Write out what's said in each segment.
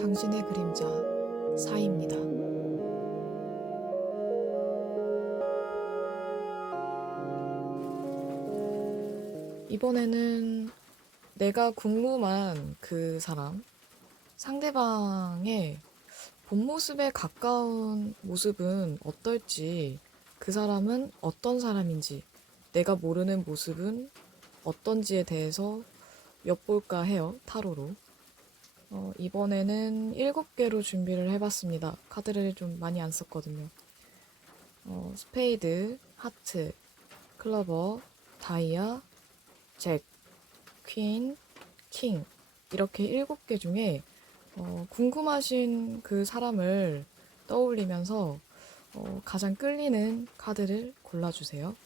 당신의 그림자 사이입니다. 이번에는 내가 궁금한 그 사람, 상대방의 본 모습에 가까운 모습은 어떨지, 그 사람은 어떤 사람인지, 내가 모르는 모습은 어떤지에 대해서 엿볼까 해요, 타로로. 이번에는 7개로 준비를 해봤습니다. 카드를 좀 많이 안 썼거든요. 스페이드, 하트, 클로버, 다이아, 잭, 퀸, 킹. 이렇게 7개 중에 궁금하신 그 사람을 떠올리면서 가장 끌리는 카드를 골라주세요.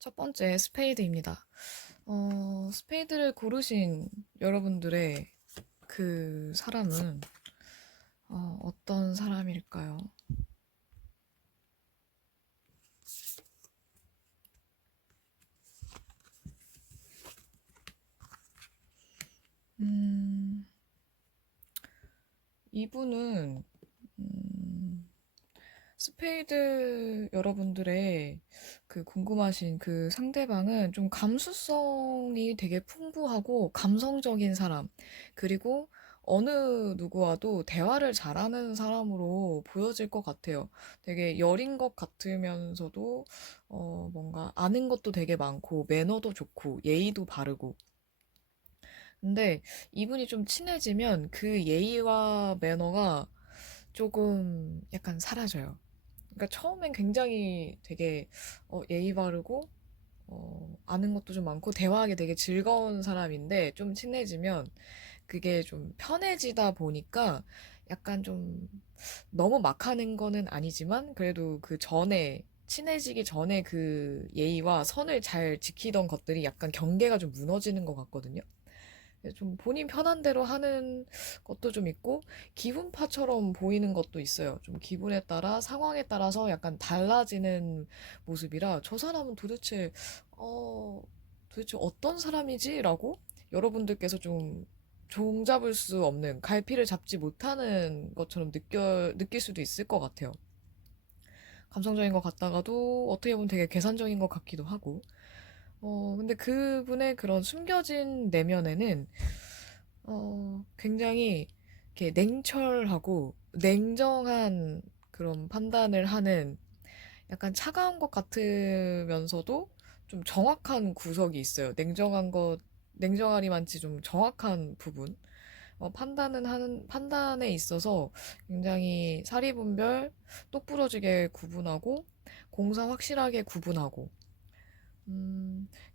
첫 번째, 스페이드입니다. 스페이드를 고르신 여러분들의 그 사람은 어떤 사람일까요? 음, 이분은 스페이드 여러분들의 그 궁금하신 그 상대방은 좀 감수성이 되게 풍부하고 감성적인 사람, 그리고 어느 누구와도 대화를 잘하는 사람으로 보여질 것 같아요. 되게 여린 것 같으면서도 뭔가 아는 것도 되게 많고 매너도 좋고 예의도 바르고. 근데 이분이 좀 친해지면 그 예의와 매너가 조금 약간 사라져요. 그러니까 처음엔 굉장히 되게 예의 바르고 아는 것도 좀 많고 대화하기 되게 즐거운 사람인데 좀 친해지면 그게 좀 편해지다 보니까 약간 좀 너무 막 하는 거는 아니지만 그래도 그 전에 친해지기 전에 그 예의와 선을 잘 지키던 것들이 약간 경계가 좀 무너지는 것 같거든요. 좀 본인 편한 대로 하는 것도 좀 있고 기분파처럼 보이는 것도 있어요. 좀 기분에 따라 상황에 따라서 약간 달라지는 모습이라 저 사람은 도대체 어떤 사람이지? 라고 여러분들께서 좀 종잡을 수 없는 갈피를 잡지 못하는 것처럼 느낄 수도 있을 것 같아요. 감성적인 것 같다가도 어떻게 보면 되게 계산적인 것 같기도 하고. 근데 그분의 그런 숨겨진 내면에는 굉장히 이렇게 냉철하고 냉정한 그런 판단을 하는 약간 차가운 것 같으면서도 좀 정확한 구석이 있어요. 냉정하리만치 좀 정확한 부분. 판단에 있어서 굉장히 사리분별, 똑부러지게 구분하고, 공사 확실하게 구분하고,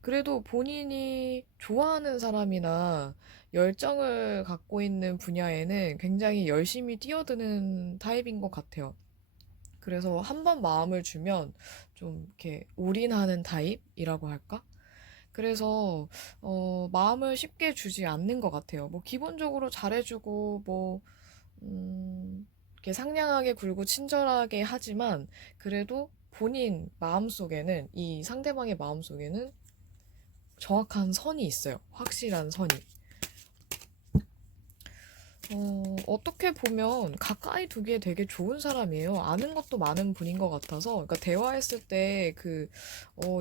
그래도 본인이 좋아하는 사람이나 열정을 갖고 있는 분야에는 굉장히 열심히 뛰어드는 타입인 것 같아요. 그래서 한 번 마음을 주면 좀 이렇게 올인하는 타입이라고 할까? 그래서 마음을 쉽게 주지 않는 것 같아요. 뭐 기본적으로 잘해주고 이렇게 상냥하게 굴고 친절하게 하지만 그래도 본인 마음속에는 이 상대방의 마음속에는 정확한 선이 있어요. 확실한 선이. 어떻게 보면 가까이 두기에 되게 좋은 사람이에요. 아는 것도 많은 분인 것 같아서. 그러니까 대화했을 때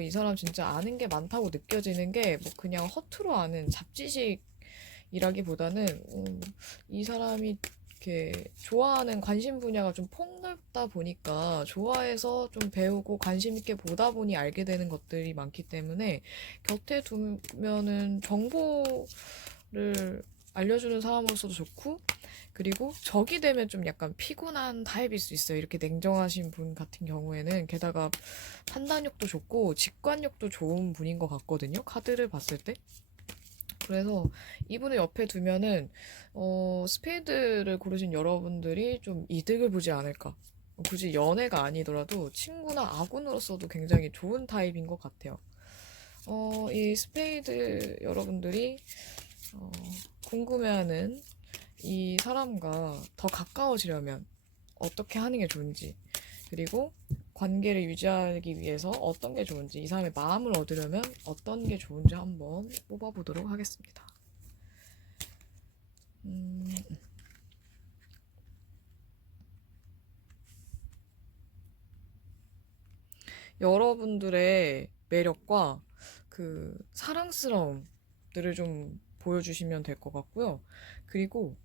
이 사람 진짜 아는 게 많다고 느껴지는 게 뭐 그냥 허투루 아는 잡지식이라기보다는, 이 사람이 이렇게 좋아하는 관심 분야가 좀 폭넓다 보니까 좋아해서 좀 배우고 관심 있게 보다 보니 알게 되는 것들이 많기 때문에 곁에 두면은 정보를 알려주는 사람으로서도 좋고, 그리고 적이 되면 좀 약간 피곤한 타입일 수 있어요. 이렇게 냉정하신 분 같은 경우에는. 게다가 판단력도 좋고 직관력도 좋은 분인 것 같거든요. 카드를 봤을 때. 그래서 이분을 옆에 두면은 스페이드를 고르신 여러분들이 좀 이득을 보지 않을까. 굳이 연애가 아니더라도 친구나 아군으로서도 굉장히 좋은 타입인 것 같아요. 이 스페이드 여러분들이 어, 궁금해하는 이 사람과 더 가까워지려면 어떻게 하는 게 좋은지, 그리고 관계를 유지하기 위해서 어떤 게 좋은지, 이 사람의 마음을 얻으려면 어떤 게 좋은지 한번 뽑아보도록 하겠습니다. 음, 여러분들의 매력과 그 사랑스러움들을 좀 보여주시면 될 것 같고요. 그리고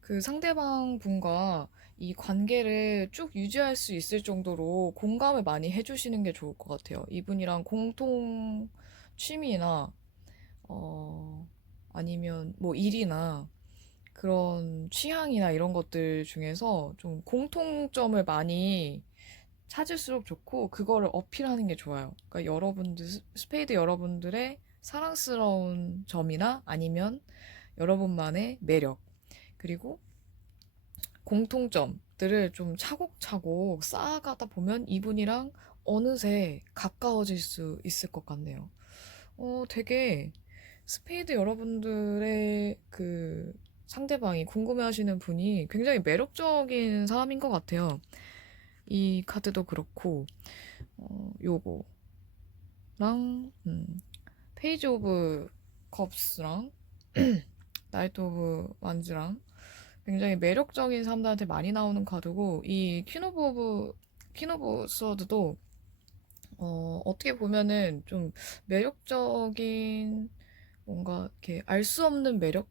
그 상대방 분과 이 관계를 쭉 유지할 수 있을 정도로 공감을 많이 해주시는 게 좋을 것 같아요. 이분이랑 공통 취미나, 어, 아니면 뭐 일이나 그런 취향이나 이런 것들 중에서 좀 공통점을 많이 찾을수록 좋고, 그거를 어필하는 게 좋아요. 그러니까 여러분들, 스페이드 여러분들의 사랑스러운 점이나 아니면 여러분만의 매력, 그리고 공통점들을 좀 차곡차곡 쌓아가다 보면 이분이랑 어느새 가까워질 수 있을 것 같네요. 되게 스페이드 여러분들의 그 상대방이 궁금해하시는 분이 굉장히 매력적인 사람인 것 같아요. 이 카드도 그렇고, 요거랑, 페이지 오브 컵스랑, 나이트 오브 완즈랑 굉장히 매력적인 사람들한테 많이 나오는 카드고, 이 퀸 오브 스워드도 어떻게 보면은 좀 매력적인, 뭔가 이렇게 알 수 없는 매력을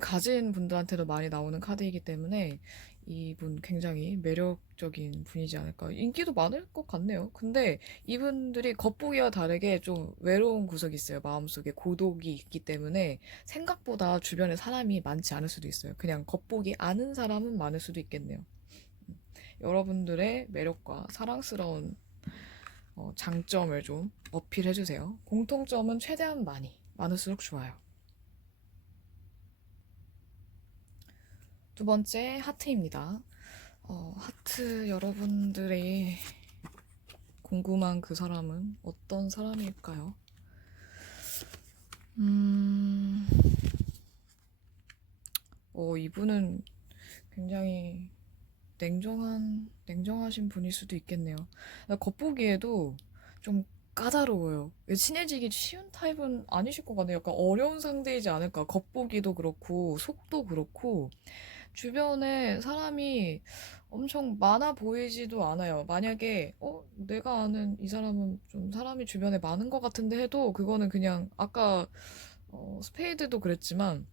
가진 분들한테도 많이 나오는 카드이기 때문에 이분 굉장히 매력적인 분이지 않을까. 인기도 많을 것 같네요. 근데 이분들이 겉보기와 다르게 좀 외로운 구석이 있어요. 마음속에 고독이 있기 때문에 생각보다 주변에 사람이 많지 않을 수도 있어요. 그냥 겉보기 아는 사람은 많을 수도 있겠네요. 여러분들의 매력과 사랑스러운 장점을 좀 어필해주세요. 공통점은 최대한 많을수록 좋아요. 두 번째, 하트입니다. 하트 여러분들의 궁금한 그 사람은 어떤 사람일까요? 음, 이분은 굉장히 냉정하신 분일 수도 있겠네요. 겉보기에도 좀 까다로워요. 친해지기 쉬운 타입은 아니실 것 같네요. 약간 어려운 상대이지 않을까. 겉보기도 그렇고, 속도 그렇고, 주변에 사람이 엄청 많아 보이지도 않아요. 만약에, 내가 아는 이 사람은 좀 사람이 주변에 많은 것 같은데 해도, 그거는 그냥, 아까, 스페이드도 그랬지만,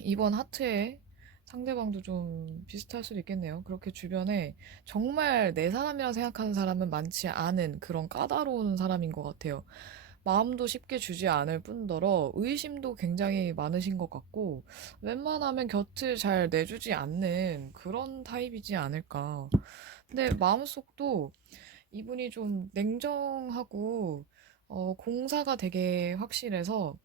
이번 하트에 상대방도 좀 비슷할 수도 있겠네요. 그렇게 주변에 정말 내 사람이라 생각하는 사람은 많지 않은 그런 까다로운 사람인 것 같아요. 마음도 쉽게 주지 않을 뿐더러 의심도 굉장히 많으신 것 같고, 웬만하면 곁을 잘 내주지 않는 그런 타입이지 않을까. 근데 마음속도 이분이 좀 냉정하고, 공사가 되게 확실해서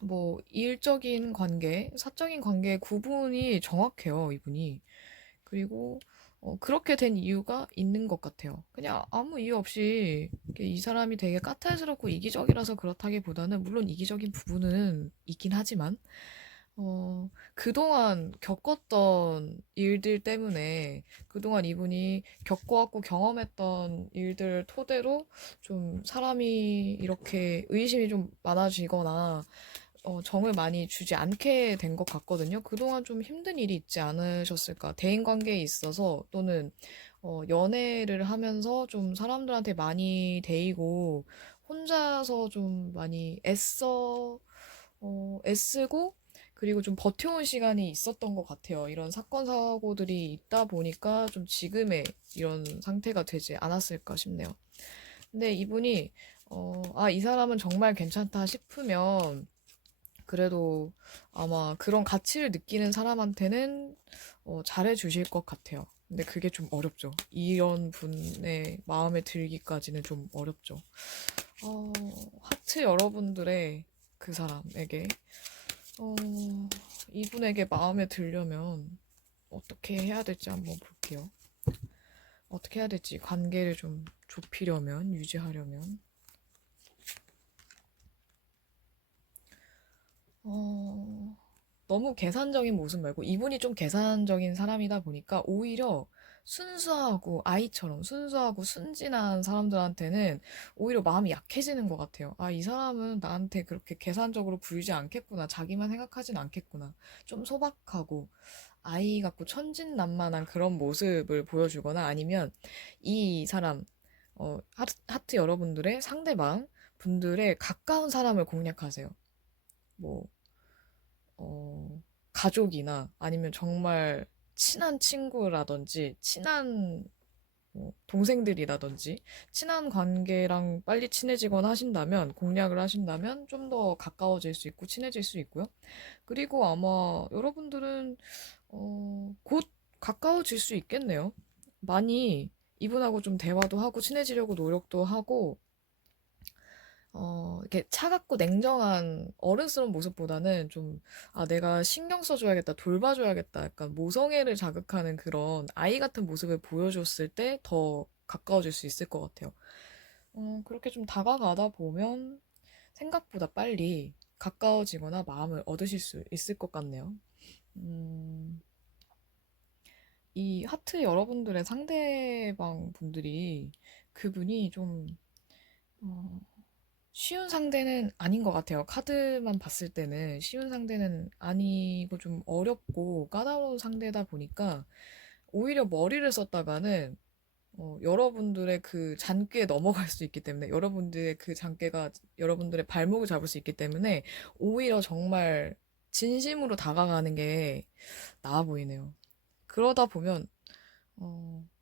뭐 일적인 관계, 사적인 관계의 구분이 정확해요, 이분이. 그리고 그렇게 된 이유가 있는 것 같아요. 그냥 아무 이유 없이 이 사람이 되게 까탈스럽고 이기적이라서 그렇다기보다는 물론 이기적인 부분은 있긴 하지만 그동안 겪었던 일들 때문에 그동안 이분이 겪어왔고 경험했던 일들 토대로 좀 사람이 이렇게 의심이 좀 많아지거나 정을 많이 주지 않게 된 것 같거든요. 그동안 좀 힘든 일이 있지 않으셨을까? 대인관계에 있어서 또는 연애를 하면서 좀 사람들한테 많이 데이고 혼자서 좀 많이 애쓰고 그리고 좀 버텨온 시간이 있었던 것 같아요. 이런 사건, 사고들이 있다 보니까 좀 지금의 이런 상태가 되지 않았을까 싶네요. 근데 이분이, 이 사람은 정말 괜찮다 싶으면 그래도 아마 그런 가치를 느끼는 사람한테는 잘해 주실 것 같아요. 근데 그게 좀 어렵죠. 이런 분의 마음에 들기까지는 좀 어렵죠. 어, 하트 여러분들의 그 사람에게, 어, 이분에게 마음에 들려면 어떻게 해야 될지 한번 볼게요. 어떻게 해야 될지, 관계를 좀 좁히려면, 유지하려면. 어, 너무 계산적인 모습 말고 이분이 좀 계산적인 사람이다 보니까 오히려 순수하고 아이처럼 순수하고 순진한 사람들한테는 오히려 마음이 약해지는 것 같아요. 아, 이 사람은 나한테 그렇게 계산적으로 굴지 않겠구나. 자기만 생각하진 않겠구나. 좀 소박하고 아이 같고 천진난만한 그런 모습을 보여주거나 아니면 이 사람, 하트 여러분들의 상대방 분들의 가까운 사람을 공략하세요. 뭐, 가족이나 아니면 정말 친한 친구라든지 친한 동생들이라든지 친한 관계랑 빨리 친해지거나 하신다면 공략을 하신다면 좀 더 가까워질 수 있고 친해질 수 있고요. 그리고 아마 여러분들은 곧 가까워질 수 있겠네요. 많이 이분하고 좀 대화도 하고 친해지려고 노력도 하고 이렇게 차갑고 냉정한 어른스러운 모습보다는 좀, 아, 내가 신경 써줘야겠다, 돌봐줘야겠다, 약간 모성애를 자극하는 그런 아이 같은 모습을 보여줬을 때 더 가까워질 수 있을 것 같아요. 그렇게 좀 다가가다 보면 생각보다 빨리 가까워지거나 마음을 얻으실 수 있을 것 같네요. 음, 이 하트 여러분들의 상대방 분들이 그분이 좀, 어, 쉬운 상대는 아닌 것 같아요. 카드만 봤을 때는 쉬운 상대는 아니고 좀 어렵고 까다로운 상대다 보니까 오히려 머리를 썼다가는 여러분들의 그 잔꾀에 넘어갈 수 있기 때문에 여러분들의 그 잔꾀가 여러분들의 발목을 잡을 수 있기 때문에 오히려 정말 진심으로 다가가는 게 나아 보이네요. 그러다 보면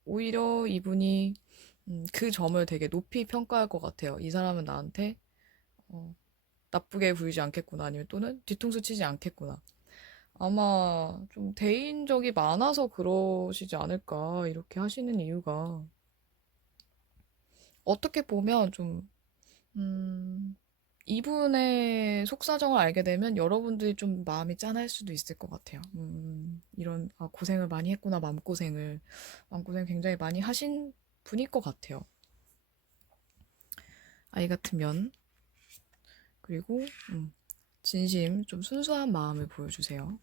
오히려 이분이 그 점을 되게 높이 평가할 것 같아요. 이 사람은 나한테 어, 나쁘게 보이지 않겠구나. 아니면 또는 뒤통수 치지 않겠구나. 아마 좀 대인적이 많아서 그러시지 않을까. 이렇게 하시는 이유가 어떻게 보면 좀, 음, 이분의 속사정을 알게 되면 여러분들이 좀 마음이 짠할 수도 있을 것 같아요. 이런, 아, 고생을 많이 했구나. 마음고생 굉장히 많이 하신 분일 것 같아요. 아이 같으면. 그리고, 진심, 좀 순수한 마음을 보여주세요.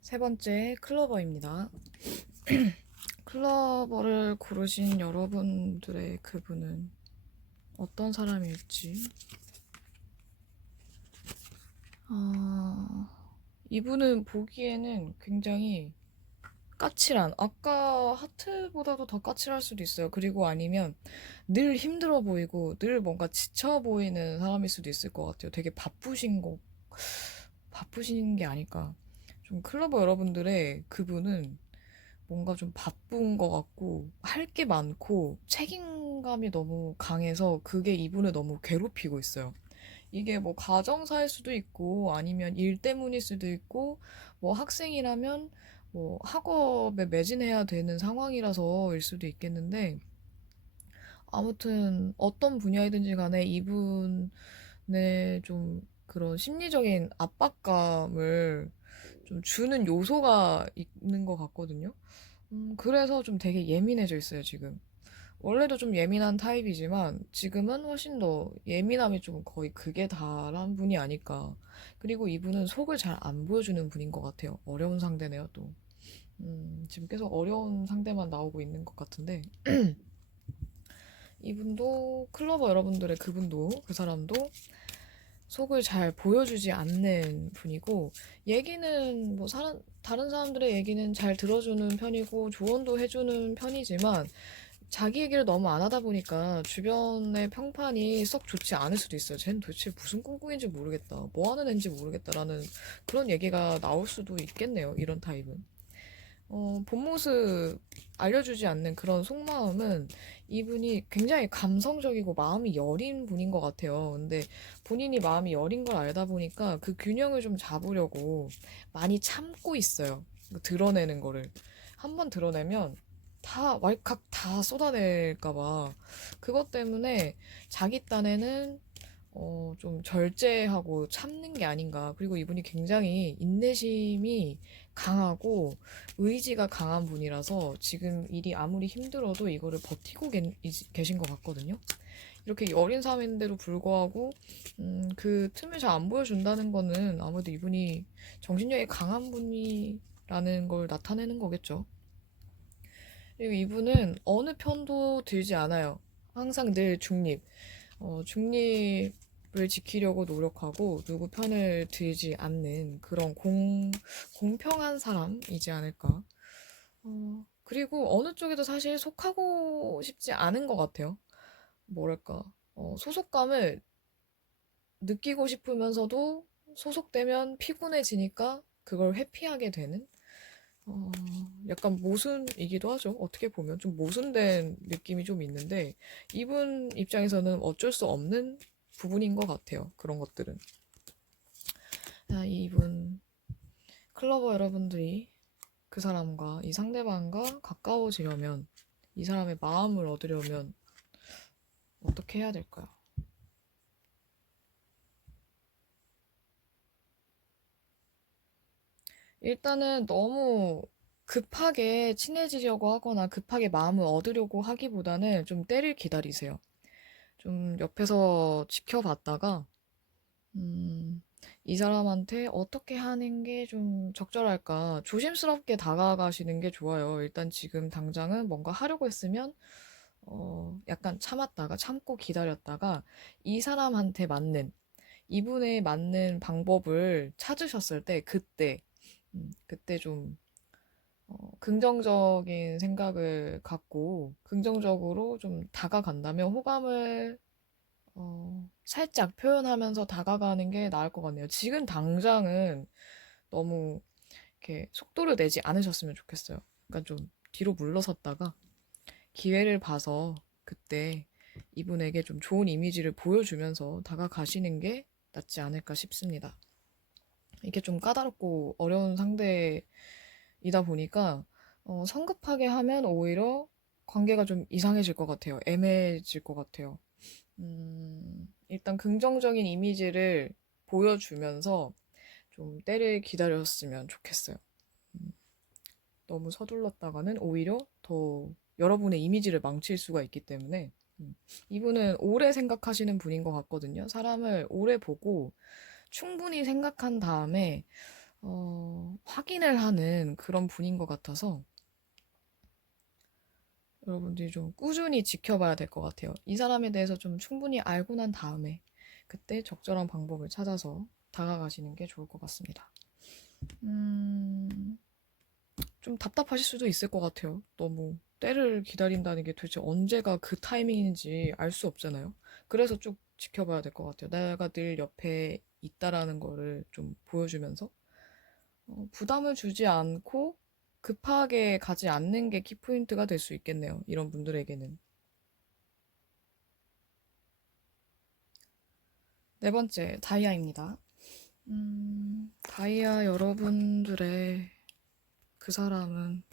세 번째, 클로버입니다. 클로버를 고르신 여러분들의 그분은 어떤 사람일지. 아, 이분은 보기에는 굉장히 까칠한, 아까 하트보다도 더 까칠할 수도 있어요. 그리고 아니면 늘 힘들어 보이고 늘 뭔가 지쳐 보이는 사람일 수도 있을 것 같아요. 되게 바쁘신 게 아닐까. 좀 클로버 여러분들의 그분은 뭔가 좀 바쁜 것 같고 할 게 많고 책임감이 너무 강해서 그게 이분을 너무 괴롭히고 있어요. 이게 뭐 가정사일 수도 있고 아니면 일 때문일 수도 있고 뭐 학생이라면 뭐 학업에 매진해야 되는 상황이라서일 수도 있겠는데 아무튼 어떤 분야이든지 간에 이분의 좀 그런 심리적인 압박감을 좀 주는 요소가 있는 것 같거든요. 그래서 좀 되게 예민해져 있어요, 지금. 원래도 좀 예민한 타입이지만 지금은 훨씬 더 예민함이 좀 거의 극에 달한 분이 아닐까. 그리고 이분은 속을 잘 안 보여주는 분인 것 같아요. 어려운 상대네요, 또. 지금 계속 어려운 상대만 나오고 있는 것 같은데. 이분도 클로버 여러분들의 그분도 그 사람도 속을 잘 보여주지 않는 분이고 얘기는 뭐 다른 사람들의 얘기는 잘 들어주는 편이고 조언도 해주는 편이지만 자기 얘기를 너무 안 하다 보니까 주변의 평판이 썩 좋지 않을 수도 있어요. 쟤는 도대체 무슨 꿍꿍인지 모르겠다. 뭐 하는 애인지 모르겠다라는 그런 얘기가 나올 수도 있겠네요. 이런 타입은. 본 모습 알려주지 않는 그런 속마음은 이분이 굉장히 감성적이고 마음이 여린 분인 것 같아요. 근데 본인이 마음이 여린 걸 알다 보니까 그 균형을 좀 잡으려고 많이 참고 있어요. 드러내는 거를. 한번 드러내면 다 왈칵 다 쏟아낼까봐. 그것 때문에 자기 딴에는 좀 절제하고 참는 게 아닌가. 그리고 이분이 굉장히 인내심이 강하고 의지가 강한 분이라서 지금 일이 아무리 힘들어도 이거를 버티고 계신 것 같거든요. 이렇게 여린 사람인데도 불구하고 그 틈을 잘 안 보여준다는 거는 아무래도 이분이 정신력이 강한 분이라는 걸 나타내는 거겠죠. 그리고 이분은 어느 편도 들지 않아요. 항상 늘 중립. 중립을 지키려고 노력하고 누구 편을 들지 않는 그런 공평한 사람이지 않을까. 그리고 어느 쪽에도 사실 속하고 싶지 않은 것 같아요. 뭐랄까, 소속감을 느끼고 싶으면서도 소속되면 피곤해지니까 그걸 회피하게 되는? 어, 약간 모순이기도 하죠. 어떻게 보면 좀 모순된 느낌이 좀 있는데 이분 입장에서는 어쩔 수 없는 부분인 것 같아요. 그런 것들은. 이분 클로버 여러분들이 그 사람과 이 상대방과 가까워지려면 이 사람의 마음을 얻으려면 어떻게 해야 될까요? 일단은 너무 급하게 친해지려고 하거나 급하게 마음을 얻으려고 하기보다는 좀 때를 기다리세요. 좀 옆에서 지켜봤다가 음, 이 사람한테 어떻게 하는 게 좀 적절할까? 조심스럽게 다가가시는 게 좋아요. 일단 지금 당장은 뭔가 하려고 했으면, 약간 참고 기다렸다가 이 사람한테 이분에 맞는 방법을 찾으셨을 때, 그때 좀, 긍정적인 생각을 갖고, 긍정적으로 좀 다가간다면 살짝 표현하면서 다가가는 게 나을 것 같네요. 지금 당장은 너무 이렇게 속도를 내지 않으셨으면 좋겠어요. 그러니까 좀 뒤로 물러섰다가 기회를 봐서 그때 이분에게 좀 좋은 이미지를 보여주면서 다가가시는 게 낫지 않을까 싶습니다. 이게 좀 까다롭고 어려운 상대이다 보니까 성급하게 하면 오히려 관계가 좀 이상해질 것 같아요. 애매해질 것 같아요. 일단 긍정적인 이미지를 보여주면서 좀 때를 기다렸으면 좋겠어요. 음, 너무 서둘렀다가는 오히려 더 여러분의 이미지를 망칠 수가 있기 때문에 이분은 오래 생각하시는 분인 것 같거든요. 사람을 오래 보고 충분히 생각한 다음에 확인을 하는 그런 분인 것 같아서 여러분들이 좀 꾸준히 지켜봐야 될 것 같아요. 이 사람에 대해서 좀 충분히 알고 난 다음에 그때 적절한 방법을 찾아서 다가가시는 게 좋을 것 같습니다. 음, 좀 답답하실 수도 있을 것 같아요. 너무 때를 기다린다는 게 도대체 언제가 그 타이밍인지 알 수 없잖아요. 그래서 쭉 지켜봐야 될 것 같아요. 내가 늘 옆에 있다라는 거를 좀 보여주면서 부담을 주지 않고 급하게 가지 않는 게 키포인트가 될 수 있겠네요. 이런 분들에게는. 네 번째, 다이아입니다. 다이아 여러분들의 그 사람은,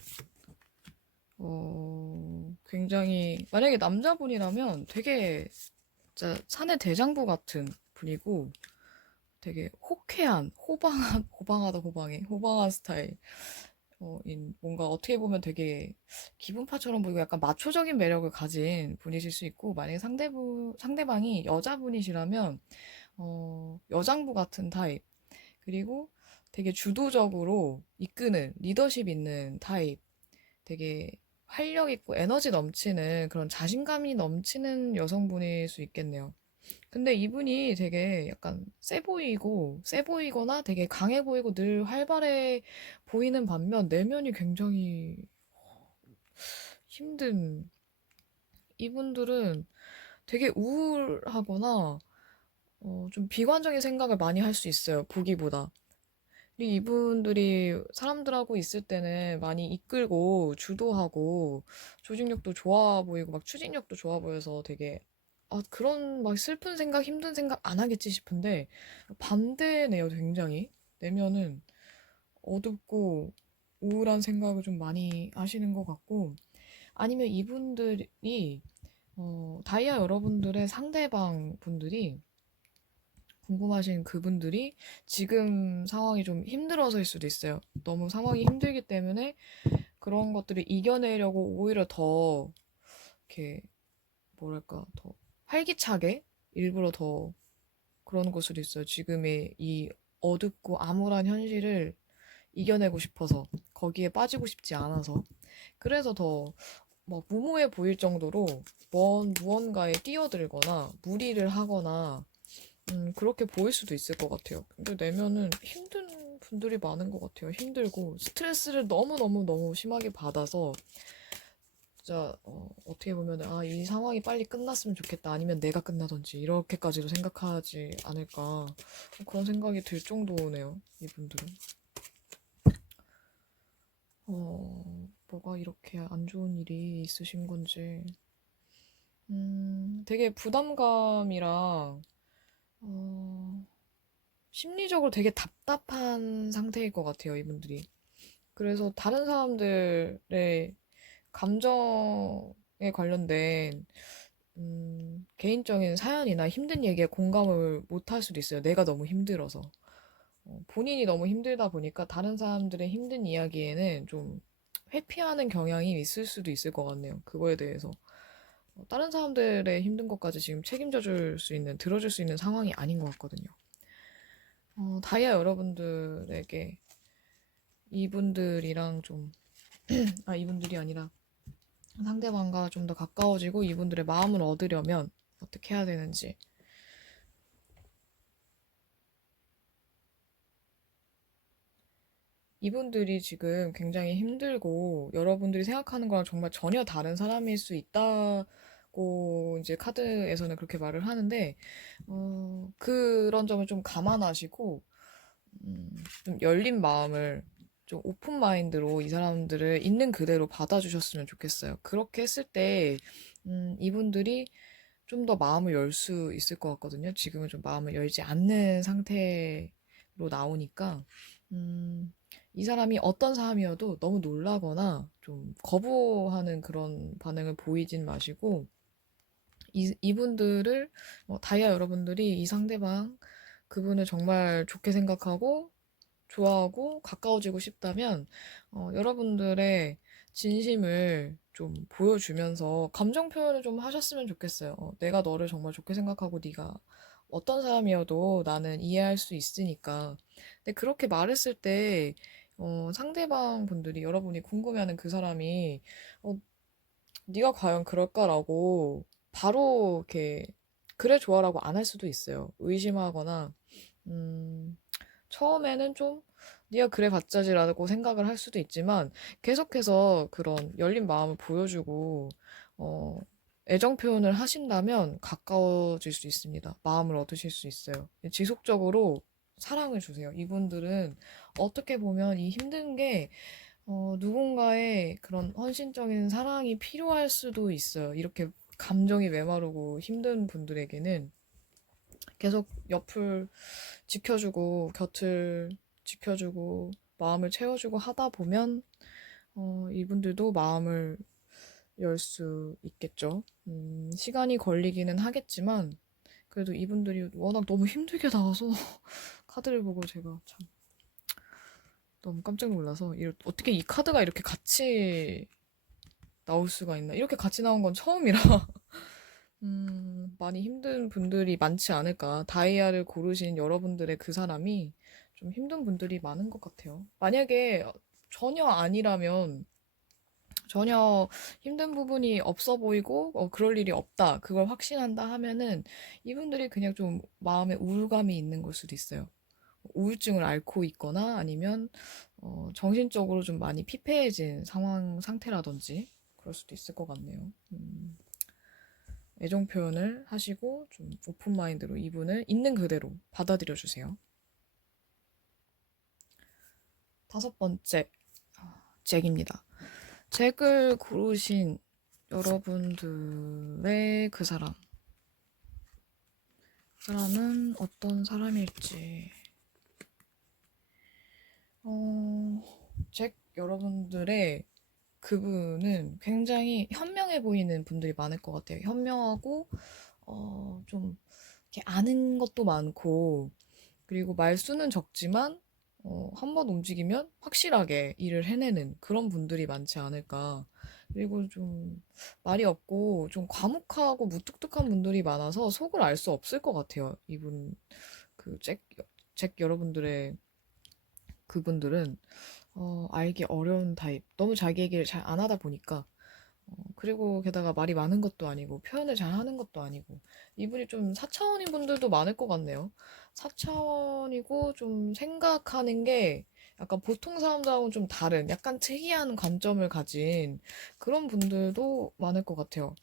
굉장히, 만약에 남자분이라면 되게 진짜 사내 대장부 같은 분이고 되게 호방한 스타일. 뭔가 어떻게 보면 되게 기분파처럼 보이고 약간 마초적인 매력을 가진 분이실 수 있고, 만약에 상대방이 여자분이시라면, 여장부 같은 타입. 그리고 되게 주도적으로 이끄는 리더십 있는 타입. 되게 활력 있고 에너지 넘치는 그런 자신감이 넘치는 여성분일 수 있겠네요. 근데 이분이 되게 약간 세 보이거나 되게 강해 보이고 늘 활발해 보이는 반면 내면이 굉장히 힘든, 이분들은 되게 우울하거나 좀 비관적인 생각을 많이 할 수 있어요. 보기보다. 그리고 이분들이 사람들하고 있을 때는 많이 이끌고 주도하고 조직력도 좋아 보이고 막 추진력도 좋아 보여서 되게 그런 막 슬픈 생각, 힘든 생각 안 하겠지 싶은데 반대네요, 굉장히. 내면은 어둡고 우울한 생각을 좀 많이 하시는 것 같고, 아니면 이분들이 다이아 여러분들의 상대방 분들이, 궁금하신 그분들이 지금 상황이 좀 힘들어서일 수도 있어요. 너무 상황이 힘들기 때문에 그런 것들을 이겨내려고 오히려 더 이렇게 뭐랄까 더 활기차게 일부러 더 그러는 걸 수도 있어요. 지금의 이 어둡고 암울한 현실을 이겨내고 싶어서, 거기에 빠지고 싶지 않아서. 그래서 더 막 무모해 보일 정도로 무언가에 뛰어들거나 무리를 하거나 그렇게 보일 수도 있을 것 같아요. 근데 내면은 힘든 분들이 많은 것 같아요. 힘들고 스트레스를 너무너무너무 심하게 받아서 진짜 떻게 보면 이 상황이 빨리 끝났으면 좋겠다, 아니면 내가 끝나든지 이렇게까지도 생각하지 않을까, 그런 생각이 들 정도네요. 이분들은 뭐가 이렇게 안 좋은 일이 있으신 건지 되게 부담감이랑 어, 심리적으로 되게 답답한 상태일 것 같아요, 이분들이. 그래서 다른 사람들의 감정에 관련된 개인적인 사연이나 힘든 얘기에 공감을 못 할 수도 있어요. 내가 너무 힘들어서. 본인이 너무 힘들다 보니까 다른 사람들의 힘든 이야기에는 좀 회피하는 경향이 있을 수도 있을 것 같네요. 그거에 대해서. 다른 사람들의 힘든 것까지 지금 책임져 줄 수 있는, 들어줄 수 있는 상황이 아닌 것 같거든요. 다이아 여러분들에게 이분들이랑 좀, 이분들이 아니라 상대방과 좀 더 가까워지고 이분들의 마음을 얻으려면 어떻게 해야 되는지. 이분들이 지금 굉장히 힘들고 여러분들이 생각하는 거랑 정말 전혀 다른 사람일 수 있다고 이제 카드에서는 그렇게 말을 하는데, 그런 점을 좀 감안하시고, 좀 열린 마음을, 좀 오픈 마인드로 이 사람들을 있는 그대로 받아주셨으면 좋겠어요. 그렇게 했을 때, 이분들이 좀 더 마음을 열 수 있을 것 같거든요. 지금은 좀 마음을 열지 않는 상태로 나오니까, 음, 이 사람이 어떤 사람이어도 너무 놀라거나 좀 거부하는 그런 반응을 보이진 마시고, 이분들을, 다이아 여러분들이 이 상대방, 그분을 정말 좋게 생각하고, 좋아하고, 가까워지고 싶다면, 여러분들의 진심을 좀 보여주면서 감정 표현을 좀 하셨으면 좋겠어요. 내가 너를 정말 좋게 생각하고 네가 어떤 사람이어도 나는 이해할 수 있으니까. 근데 그렇게 말했을 때, 상대방 분들이, 여러분이 궁금해하는 그 사람이, 어, 네가 과연 그럴까라고 바로 이렇게 그래 좋아라고 안 할 수도 있어요. 의심하거나 음, 처음에는 좀 네가 그래 봤자지라고 생각을 할 수도 있지만, 계속해서 그런 열린 마음을 보여주고 어, 애정 표현을 하신다면 가까워질 수 있습니다. 마음을 얻으실 수 있어요. 지속적으로 사랑을 주세요. 이분들은 어떻게 보면 이 힘든 게 누군가의 그런 헌신적인 사랑이 필요할 수도 있어요. 이렇게 감정이 메마르고 힘든 분들에게는 계속 옆을 지켜주고 곁을 지켜주고 마음을 채워주고 하다 보면 이분들도 마음을 열 수 있겠죠. 시간이 걸리기는 하겠지만 그래도 이분들이 워낙 너무 힘들게 나와서 카드를 보고 제가 참 너무 깜짝 놀라서, 어떻게 이 카드가 이렇게 같이 나올 수가 있나? 이렇게 같이 나온 건 처음이라 많이 힘든 분들이 많지 않을까. 다이아를 고르신 여러분들의 그 사람이 좀 힘든 분들이 많은 것 같아요. 만약에 전혀 아니라면, 전혀 힘든 부분이 없어 보이고, 그럴 일이 없다, 그걸 확신한다 하면은 이분들이 그냥 좀 마음에 우울감이 있는 걸 수도 있어요. 우울증을 앓고 있거나 아니면 정신적으로 좀 많이 피폐해진 상태라든지 그럴 수도 있을 것 같네요. 애정 표현을 하시고 좀 오픈 마인드로 이분을 있는 그대로 받아들여 주세요. 다섯 번째 잭입니다. 잭을 고르신 여러분들의 그 사람. 그 사람은 어떤 사람일지. 잭 여러분들의 그분은 굉장히 현명해 보이는 분들이 많을 것 같아요. 현명하고, 좀, 이렇게 아는 것도 많고, 그리고 말수는 적지만, 한 번 움직이면 확실하게 일을 해내는 그런 분들이 많지 않을까. 그리고 좀 말이 없고 좀 과묵하고 무뚝뚝한 분들이 많아서 속을 알 수 없을 것 같아요. 이분, 잭 여러분들의 그분들은, 알기 어려운 타입. 너무 자기 얘기를 잘 안 하다 보니까 그리고 게다가 말이 많은 것도 아니고 표현을 잘 하는 것도 아니고 이분이 좀 사차원인 분들도 많을 것 같네요. 사차원이고 좀 생각하는 게 약간 보통 사람들하고는 좀 다른 약간 특이한 관점을 가진 그런 분들도 많을 것 같아요.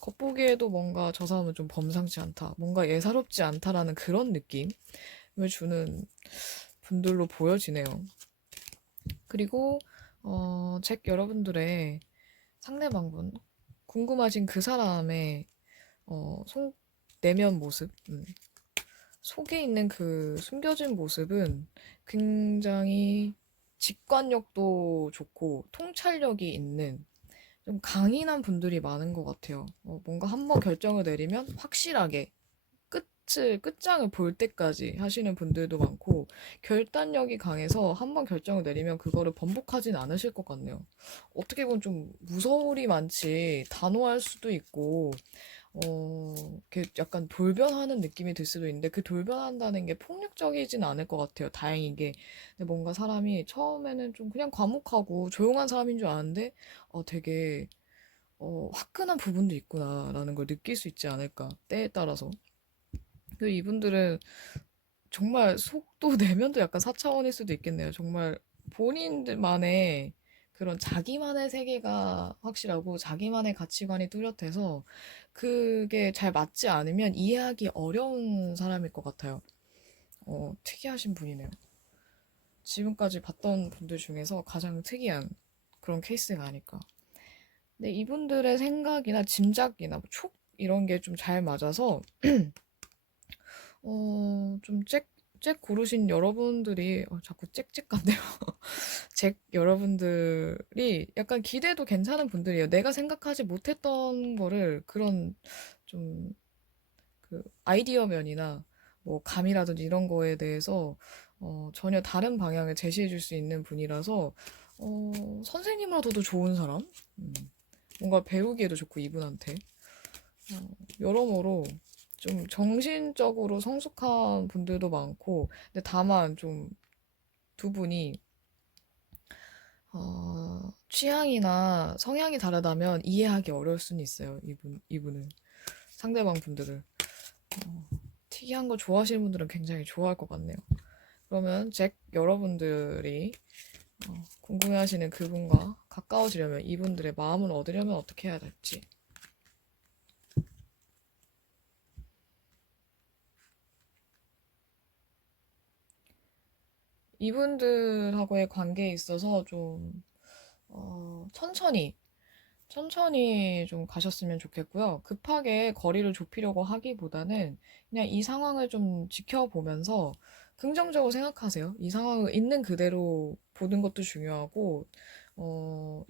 겉보기에도 뭔가 저 사람은 좀 범상치 않다, 뭔가 예사롭지 않다라는 그런 느낌을 주는 분들로 보여지네요. 그리고 잭 여러분들의 상대방분, 궁금하신 그 사람의 내면 모습, 속에 있는 그 숨겨진 모습은 굉장히 직관력도 좋고 통찰력이 있는 좀 강인한 분들이 많은 것 같아요. 뭔가 한번 결정을 내리면 확실하게 끝장을 볼 때까지 하시는 분들도 많고, 결단력이 강해서 한번 결정을 내리면 그거를 번복하진 않으실 것 같네요. 어떻게 보면 좀 무서울이 많지, 단호할 수도 있고, 이렇게 약간 돌변하는 느낌이 들 수도 있는데, 그 돌변한다는 게 폭력적이진 않을 것 같아요. 다행이게. 근데 뭔가 사람이 처음에는 좀 그냥 과묵하고 조용한 사람인 줄 아는데, 되게, 화끈한 부분도 있구나라는 걸 느낄 수 있지 않을까. 때에 따라서. 그 이분들은 정말 속도 내면도 약간 4차원일 수도 있겠네요. 정말 본인들만의 그런 자기만의 세계가 확실하고 자기만의 가치관이 뚜렷해서 그게 잘 맞지 않으면 이해하기 어려운 사람일 것 같아요. 특이하신 분이네요. 지금까지 봤던 분들 중에서 가장 특이한 그런 케이스가 아닐까. 근데 이분들의 생각이나 짐작이나 촉 이런 게 좀 잘 맞아서 좀 잭 고르신 여러분들이, 자꾸 잭잭 같네요. 잭 여러분들이 약간 기대도 괜찮은 분들이에요. 내가 생각하지 못했던 거를 그런 좀 그 아이디어 면이나 뭐 감이라든지 이런 거에 대해서 전혀 다른 방향을 제시해 줄 수 있는 분이라서 선생님으로도 좋은 사람? 음, 뭔가 배우기에도 좋고 이분한테. 여러모로 좀 정신적으로 성숙한 분들도 많고, 근데 다만 좀 두 분이 취향이나 성향이 다르다면 이해하기 어려울 수는 있어요. 이분은 상대방 분들을 특이한 거 좋아하시는 분들은 굉장히 좋아할 것 같네요. 그러면 잭 여러분들이 궁금해하시는 그분과 가까워지려면, 이분들의 마음을 얻으려면 어떻게 해야 될지. 이분들하고의 관계에 있어서 좀 천천히 좀 가셨으면 좋겠고요. 급하게 거리를 좁히려고 하기보다는 그냥 이 상황을 좀 지켜보면서 긍정적으로 생각하세요. 이 상황을 있는 그대로 보는 것도 중요하고,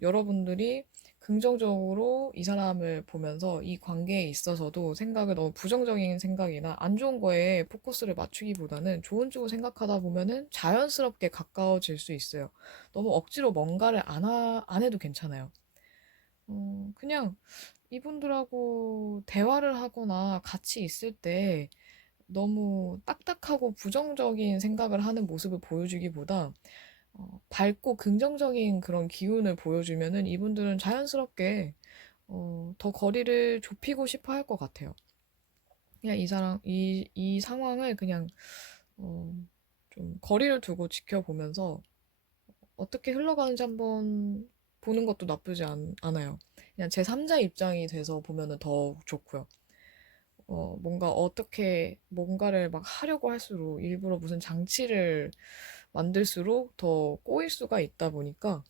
여러분들이 긍정적으로 이 사람을 보면서 이 관계에 있어서도 생각을 너무 부정적인 생각이나 안 좋은 거에 포커스를 맞추기보다는 좋은 쪽을 생각하다 보면은 자연스럽게 가까워질 수 있어요. 너무 억지로 뭔가를 안 해도 괜찮아요. 그냥 이분들하고 대화를 하거나 같이 있을 때 너무 딱딱하고 부정적인 생각을 하는 모습을 보여주기보다 밝고 긍정적인 그런 기운을 보여주면은 이분들은 자연스럽게 더 거리를 좁히고 싶어 할 것 같아요. 그냥 이 상황을 그냥 어, 좀 거리를 두고 지켜보면서 어떻게 흘러가는지 한번 보는 것도 나쁘지 않아요. 그냥 제 3자 입장이 돼서 보면은 더 좋고요. 뭔가 어떻게 뭔가를 막 하려고 할수록 일부러 무슨 장치를 만들수록 더 꼬일 수가 있다 보니까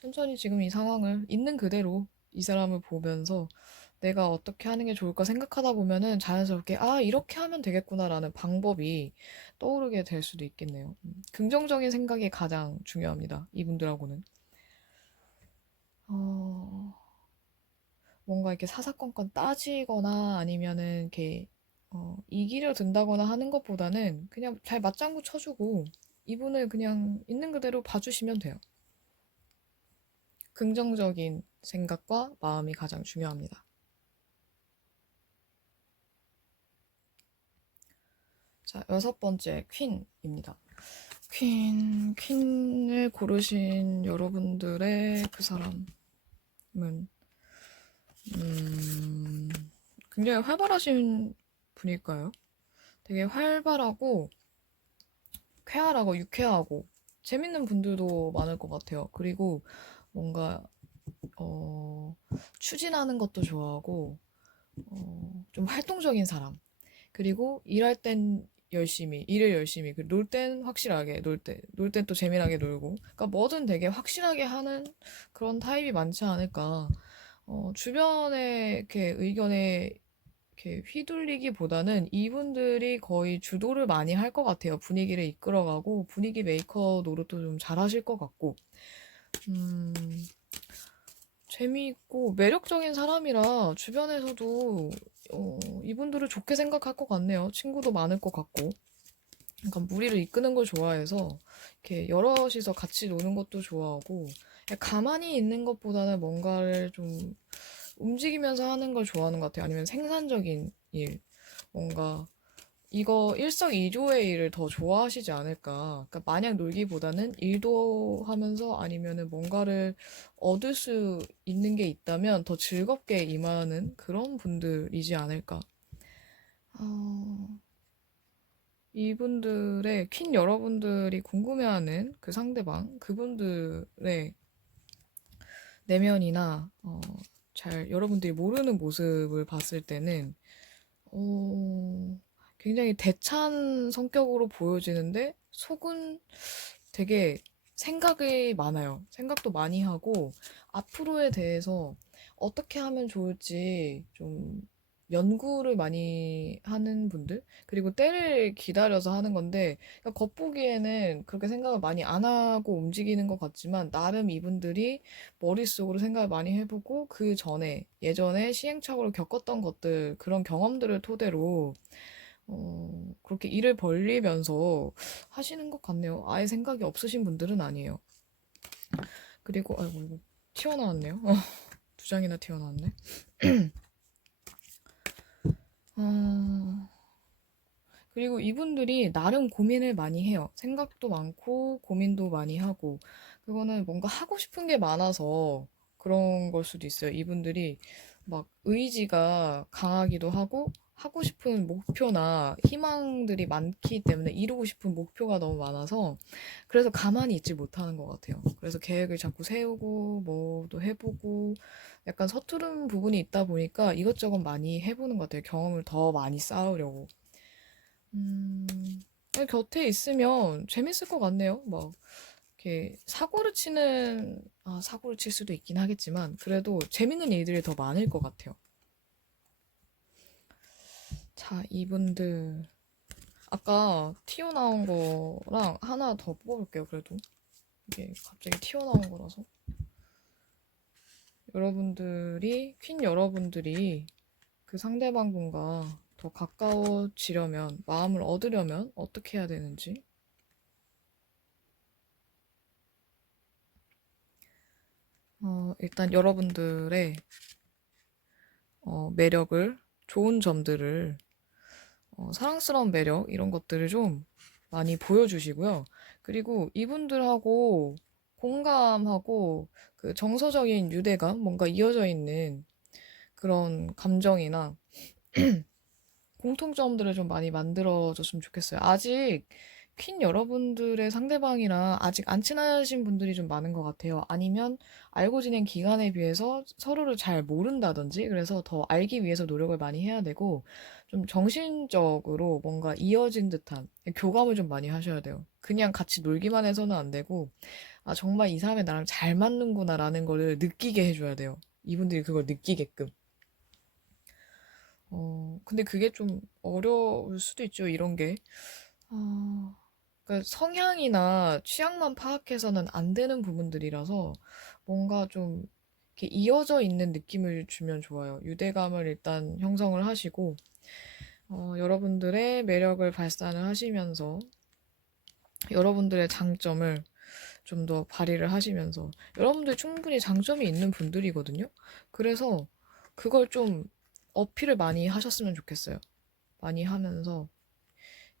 천천히 지금 이 상황을 있는 그대로 이 사람을 보면서 내가 어떻게 하는 게 좋을까 생각하다 보면은 자연스럽게 이렇게 하면 되겠구나라는 방법이 떠오르게 될 수도 있겠네요. 긍정적인 생각이 가장 중요합니다. 이분들하고는. 어, 뭔가 이렇게 사사건건 따지거나 아니면은 이렇게 이기려 든다거나 하는 것보다는 그냥 잘 맞장구 쳐주고 이분을 그냥 있는 그대로 봐주시면 돼요. 긍정적인 생각과 마음이 가장 중요합니다. 자, 여섯 번째 퀸입니다. 퀸을 고르신 여러분들의 그 사람은 음, 굉장히 활발하신 분일까요? 되게 활발하고 쾌활하고 유쾌하고 재밌는 분들도 많을 것 같아요. 그리고 뭔가 추진하는 것도 좋아하고 좀 활동적인 사람. 그리고 일할 땐 열심히, 일을 열심히, 놀 땐 확실하게, 놀 땐 또 재미나게 놀고. 그러니까 뭐든 되게 확실하게 하는 그런 타입이 많지 않을까. 주변의 이렇게 의견에 이렇게 휘둘리기보다는 이분들이 거의 주도를 많이 할 것 같아요. 분위기를 이끌어가고 분위기 메이커 노릇도 좀 잘하실 것 같고. 음, 재미있고 매력적인 사람이라 주변에서도 이분들을 좋게 생각할 것 같네요. 친구도 많을 것 같고. 약간 무리를 이끄는 걸 좋아해서 이렇게 여럿이서 같이 노는 것도 좋아하고 그냥 가만히 있는 것보다는 뭔가를 좀 움직이면서 하는 걸 좋아하는 것 같아요. 아니면 생산적인 일, 뭔가 이거 일석이조의 일을 더 좋아하시지 않을까. 그러니까 마냥 놀기보다는 일도 하면서 아니면은 뭔가를 얻을 수 있는 게 있다면 더 즐겁게 임하는 그런 분들이지 않을까. 어, 이분들의 퀸 여러분들이 궁금해하는 그 상대방, 그분들의 내면이나 잘 여러분들이 모르는 모습을 봤을 때는 어, 굉장히 대찬 성격으로 보여지는데 속은 되게 생각이 많아요. 생각도 많이 하고 앞으로에 대해서 어떻게 하면 좋을지 좀 연구를 많이 하는 분들? 그리고 때를 기다려서 하는 건데 그러니까 겉보기에는 그렇게 생각을 많이 안 하고 움직이는 것 같지만 나름 이분들이 머릿속으로 생각을 많이 해보고 그 전에 예전에 시행착오를 겪었던 것들 그런 경험들을 토대로 그렇게 일을 벌리면서 하시는 것 같네요. 아예 생각이 없으신 분들은 아니에요. 그리고 아이고 이거 튀어나왔네요. 두 장이나 튀어나왔네. 어, 그리고 이분들이 나름 고민을 많이 해요. 생각도 많고 고민도 많이 하고 그거는 뭔가 하고 싶은 게 많아서 그런 걸 수도 있어요. 이분들이 막 의지가 강하기도 하고 하고 싶은 목표나 희망들이 많기 때문에 이루고 싶은 목표가 너무 많아서 그래서 가만히 있지 못하는 것 같아요. 그래서 계획을 자꾸 세우고 뭐도 해보고 약간 서투른 부분이 있다 보니까 이것저것 많이 해보는 것 같아요. 경험을 더 많이 쌓으려고. 음, 곁에 있으면 재밌을 것 같네요. 막, 이렇게 사고를 칠 수도 있긴 하겠지만, 그래도 재밌는 일들이 더 많을 것 같아요. 자, 이분들. 아까 튀어나온 거랑 하나 더 뽑아볼게요, 그래도. 이게 갑자기 튀어나온 거라서. 퀸 여러분들이 그 상대방분과 더 가까워지려면, 마음을 얻으려면 어떻게 해야 되는지. 일단 여러분들의 매력을, 좋은 점들을, 사랑스러운 매력, 이런 것들을 좀 많이 보여주시고요. 그리고 이분들하고 공감하고 그 정서적인 유대감, 뭔가 이어져 있는 그런 감정이나 공통점들을 좀 많이 만들어줬으면 좋겠어요. 아직 퀸 여러분들의 상대방이랑 아직 안 친하신 분들이 좀 많은 것 같아요. 아니면 알고 지낸 기간에 비해서 서로를 잘 모른다든지, 그래서 더 알기 위해서 노력을 많이 해야 되고, 좀 정신적으로 뭔가 이어진 듯한 교감을 좀 많이 하셔야 돼요. 그냥 같이 놀기만 해서는 안 되고, 아, 정말 이 사람이 나랑 잘 맞는구나라는 거를 느끼게 해줘야 돼요. 이분들이 그걸 느끼게끔. 근데 그게 좀 어려울 수도 있죠, 이런 게. 어, 그러니까 성향이나 취향만 파악해서는 안 되는 부분들이라서 뭔가 좀 이렇게 이어져 있는 느낌을 주면 좋아요. 유대감을 일단 형성을 하시고, 여러분들의 매력을 발산을 하시면서 여러분들의 장점을 좀 더 발휘를 하시면서 여러분들 충분히 장점이 있는 분들이거든요. 그래서 그걸 좀 어필을 많이 하셨으면 좋겠어요. 많이 하면서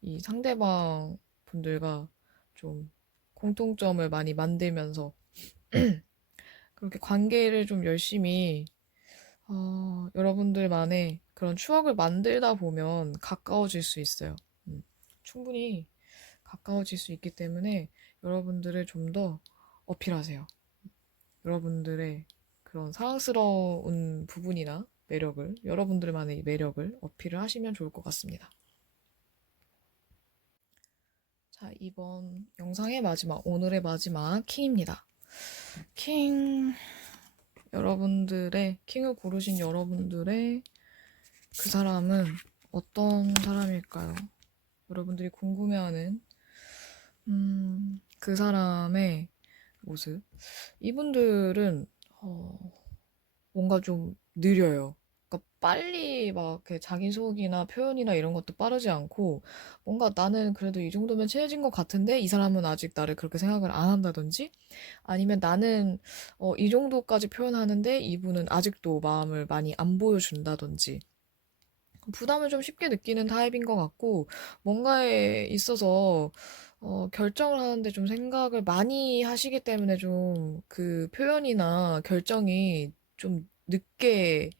이 상대방 분들과 좀 공통점을 많이 만들면서 그렇게 관계를 좀 열심히 여러분들만의 그런 추억을 만들다 보면 가까워질 수 있어요. 충분히 가까워질 수 있기 때문에 여러분들을 좀 더 어필하세요. 여러분들의 그런 사랑스러운 부분이나 매력을, 여러분들만의 매력을 어필을 하시면 좋을 것 같습니다. 자, 이번 영상의 마지막, 오늘의 마지막 킹입니다. 킹, 킹을 고르신 여러분들의 그 사람은 어떤 사람일까요? 여러분들이 궁금해하는, 그 사람의 모습. 이분들은, 뭔가 좀 느려요. 그러니까 빨리 막 자기소개나 표현이나 이런 것도 빠르지 않고 뭔가 나는 그래도 이 정도면 친해진 것 같은데 이 사람은 아직 나를 그렇게 생각을 안 한다든지 아니면 나는 이 정도까지 표현하는데 이분은 아직도 마음을 많이 안 보여준다든지 부담을 좀 쉽게 느끼는 타입인 것 같고 뭔가에 있어서 결정을 하는데 좀 생각을 많이 하시기 때문에 좀 그 표현이나 결정이 좀 늦게,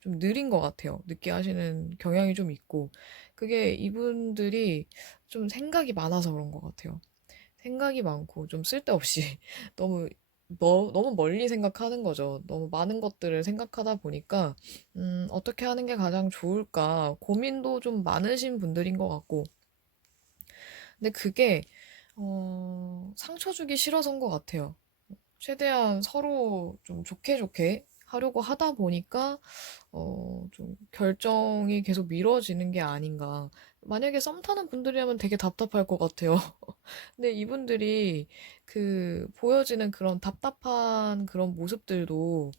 좀 느린 것 같아요. 늦게 하시는 경향이 좀 있고. 그게 이분들이 좀 생각이 많아서 그런 것 같아요. 생각이 많고 좀 쓸데없이 너무 너무 멀리 생각하는 거죠. 너무 많은 것들을 생각하다 보니까 어떻게 하는 게 가장 좋을까 고민도 좀 많으신 분들인 것 같고 근데 그게 상처 주기 싫어서인 것 같아요. 최대한 서로 좀 좋게 좋게 하려고 하다 보니까 좀 결정이 계속 미뤄지는 게 아닌가. 만약에 썸 타는 분들이라면 되게 답답할 것 같아요. 근데 이분들이 보여지는 그런 답답한 그런 모습들도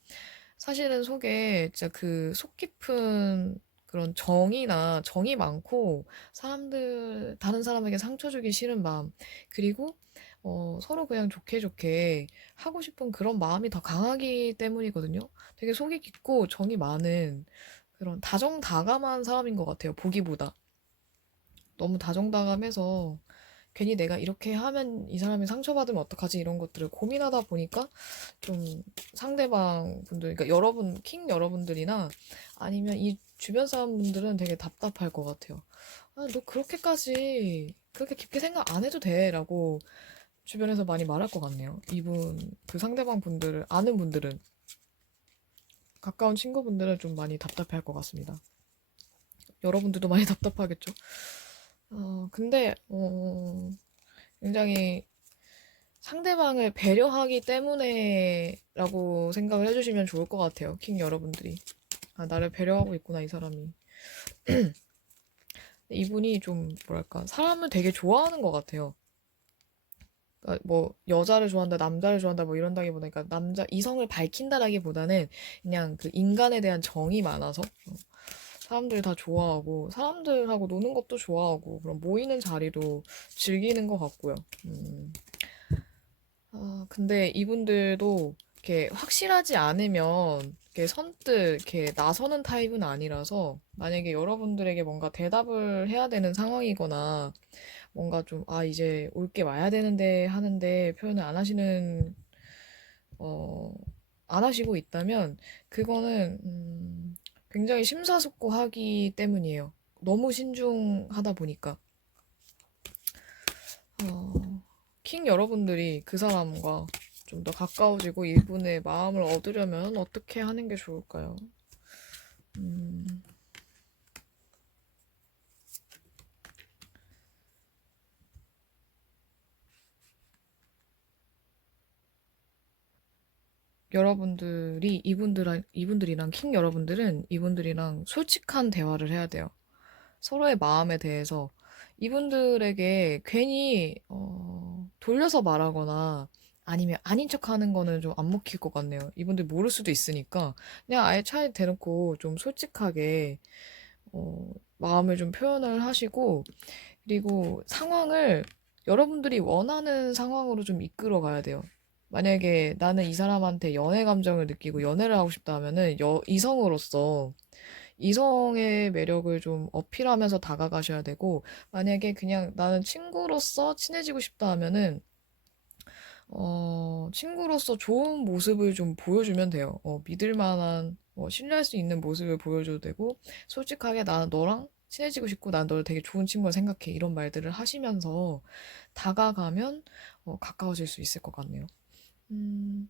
사실은 속에 진짜 그 속 깊은 그런 정이 많고 다른 사람에게 상처 주기 싫은 마음, 그리고 서로 그냥 좋게 좋게 하고 싶은 그런 마음이 더 강하기 때문이거든요. 되게 속이 깊고 정이 많은 그런 다정다감한 사람인 것 같아요, 보기보다. 너무 다정다감해서 괜히 내가 이렇게 하면 이 사람이 상처받으면 어떡하지 이런 것들을 고민하다 보니까 좀 상대방 분들, 그러니까 킹 여러분들이나 아니면 이 주변 사람분들은 되게 답답할 것 같아요. 아, 너 그렇게 깊게 생각 안 해도 돼 라고 주변에서 많이 말할 것 같네요. 그 상대방 분들을 아는 분들은, 가까운 친구분들은 좀 많이 답답할 것 같습니다. 여러분들도 많이 답답하겠죠? 근데, 굉장히 상대방을 배려하기 때문에라고 생각을 해주시면 좋을 것 같아요. 킹 여러분들이. 아, 나를 배려하고 있구나, 이 사람이. 이분이 좀, 뭐랄까, 사람을 되게 좋아하는 것 같아요. 그러니까 뭐, 여자를 좋아한다, 남자를 좋아한다, 뭐 이런다기보다, 그러니까 이성을 밝힌다라기보다는 그냥 그 인간에 대한 정이 많아서 사람들 다 좋아하고, 사람들하고 노는 것도 좋아하고, 그럼 모이는 자리도 즐기는 것 같고요. 근데 이분들도 이렇게 확실하지 않으면 이렇게 선뜻 이렇게 나서는 타입은 아니라서 만약에 여러분들에게 뭔가 대답을 해야 되는 상황이거나 뭔가 좀, 이제 올 게 와야 되는데 하는데 표현을 어, 안 하시고 있다면 그거는, 굉장히 심사숙고하기 때문이에요. 너무 신중하다 보니까. 어, 킹 여러분들이 그 사람과 좀 더 가까워지고 이분의 마음을 얻으려면 어떻게 하는 게 좋을까요? 음, 킹 여러분들은 이분들이랑 솔직한 대화를 해야 돼요. 서로의 마음에 대해서 이분들에게 괜히 돌려서 말하거나 아니면 아닌 척하는 거는 좀 안 먹힐 것 같네요. 이분들 모를 수도 있으니까 그냥 아예 차에 대놓고 좀 솔직하게 마음을 좀 표현을 하시고, 그리고 상황을 여러분들이 원하는 상황으로 좀 이끌어 가야 돼요. 만약에 나는 이 사람한테 연애 감정을 느끼고 연애를 하고 싶다 하면은 이성으로서 이성의 매력을 좀 어필하면서 다가가셔야 되고, 만약에 그냥 나는 친구로서 친해지고 싶다 하면은 친구로서 좋은 모습을 좀 보여주면 돼요. 믿을 만한, 신뢰할 수 있는 모습을 보여줘도 되고, 솔직하게 나는 너랑 친해지고 싶고, 난 너를 되게 좋은 친구라 생각해. 이런 말들을 하시면서 다가가면, 가까워질 수 있을 것 같네요.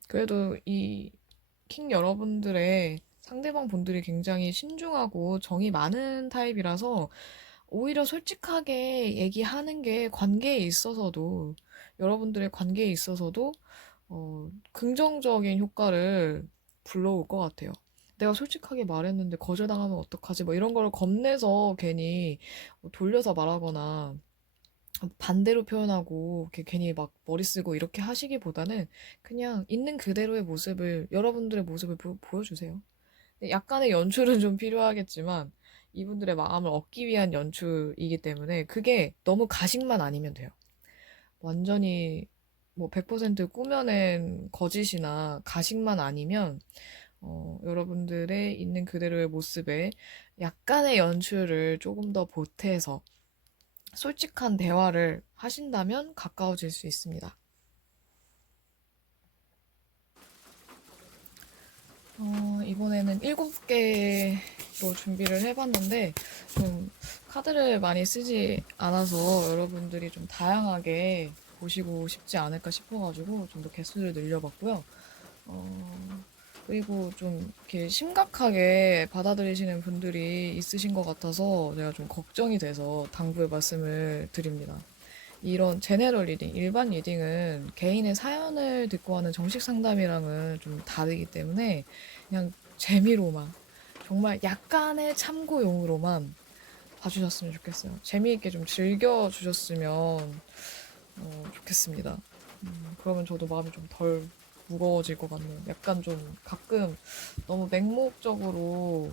그래도 이 킹 여러분들의 상대방 분들이 굉장히 신중하고 정이 많은 타입이라서 오히려 솔직하게 얘기하는 게 관계에 있어서도 여러분들의 관계에 있어서도 긍정적인 효과를 불러올 것 같아요. 내가 솔직하게 말했는데 거절당하면 어떡하지? 뭐 이런 걸 겁내서 괜히 돌려서 말하거나 반대로 표현하고 이렇게 괜히 막 머리 쓰고 이렇게 하시기보다는 그냥 있는 그대로의 모습을 여러분들의 모습을 보여주세요. 약간의 연출은 좀 필요하겠지만 이분들의 마음을 얻기 위한 연출이기 때문에 그게 너무 가식만 아니면 돼요. 완전히 뭐 100% 꾸며낸 거짓이나 가식만 아니면 여러분들의 있는 그대로의 모습에 약간의 연출을 조금 더 보태서 솔직한 대화를 하신다면 가까워질 수 있습니다. 이번에는 7개로 준비를 해봤는데, 좀 카드를 많이 쓰지 않아서 여러분들이 좀 다양하게 보시고 싶지 않을까 싶어가지고 좀 더 개수를 늘려봤고요. 어, 그리고 좀 이렇게 심각하게 받아들이시는 분들이 있으신 것 같아서 제가 좀 걱정이 돼서 당부의 말씀을 드립니다. 이런 제네럴 리딩, 일반 리딩은 개인의 사연을 듣고 하는 정식 상담이랑은 좀 다르기 때문에 그냥 재미로만, 정말 약간의 참고용으로만 봐주셨으면 좋겠어요. 재미있게 좀 즐겨주셨으면 좋겠습니다. 그러면 저도 마음이 좀 덜 무거워질 것 같네요. 약간 좀 가끔 너무 맹목적으로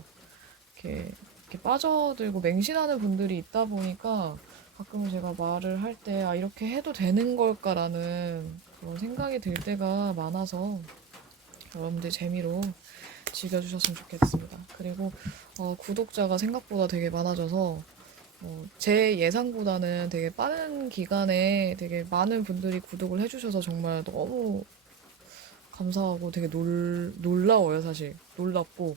이렇게 빠져들고 맹신하는 분들이 있다 보니까 가끔은 제가 말을 할 때, 아, 이렇게 해도 되는 걸까라는 그런 생각이 들 때가 많아서 여러분들 재미로 즐겨주셨으면 좋겠습니다. 그리고 구독자가 생각보다 되게 많아져서 제 예상보다는 되게 빠른 기간에 되게 많은 분들이 구독을 해주셔서 정말 너무 감사하고 되게 놀라워요, 사실. 놀랍고.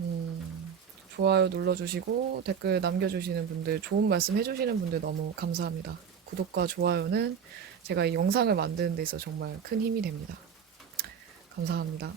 음, 좋아요 눌러주시고 댓글 남겨주시는 분들, 좋은 말씀 해주시는 분들 너무 감사합니다. 구독과 좋아요는 제가 이 영상을 만드는 데 있어 정말 큰 힘이 됩니다. 감사합니다.